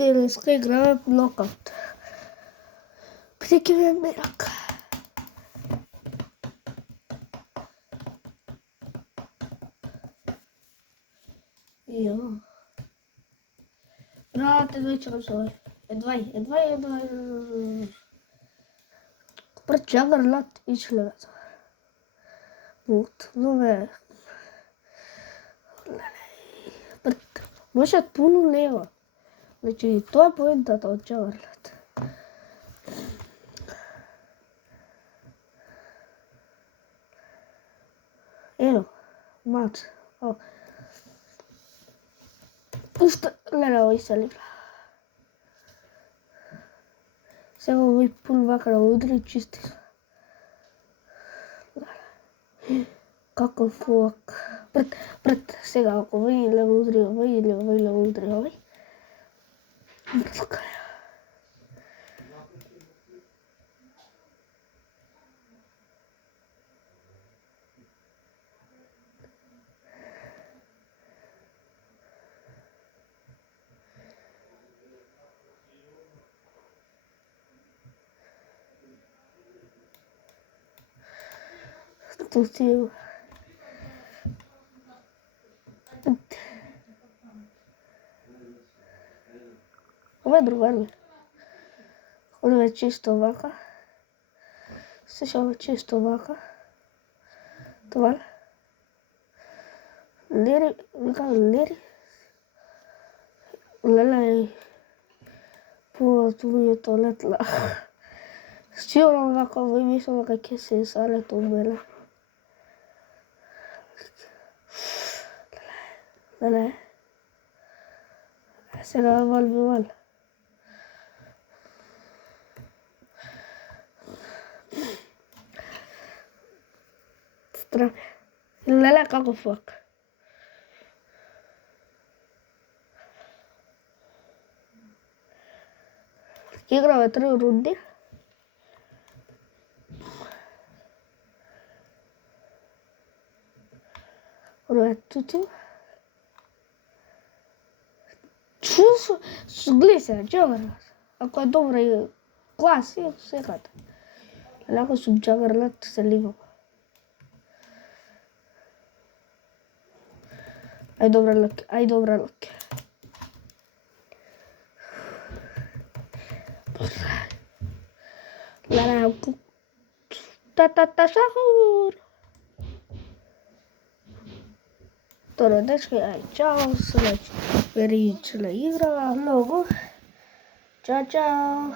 Днеска играме нокаут. Преки ме мерак. Йо. Брате, вечером се. Едва. Пред Джагърлат и члевата. Вот, нове. Може пуно лева. Значи, тоа е поентата од Джагърлат. Ено, мат. Пушта, леле, овој се липла. Сега овој пун вака да удри чисти. Каков фуак. Пред, сега ако овој лево удри овој или овој лево удри овој. Така. Тут его. Ова другар ми. Ова е чисто вака. Слушава чисто вака. Това. Лери, вика лери. Леле. По твоето летла. Сигурно вака ви мислам дека ќе се салето мене. Леле. Сега вал. Страх. Леле, како фак. Играме 3 рунди. Тути. Гледай се, Джагърлат. Ако е добра клас, и секата. Ако сум Джагърлат, се ливам. Ај добра лак. Лара, сахур. Тоа дечки, ај чао, следеќа игра, многу. Чао.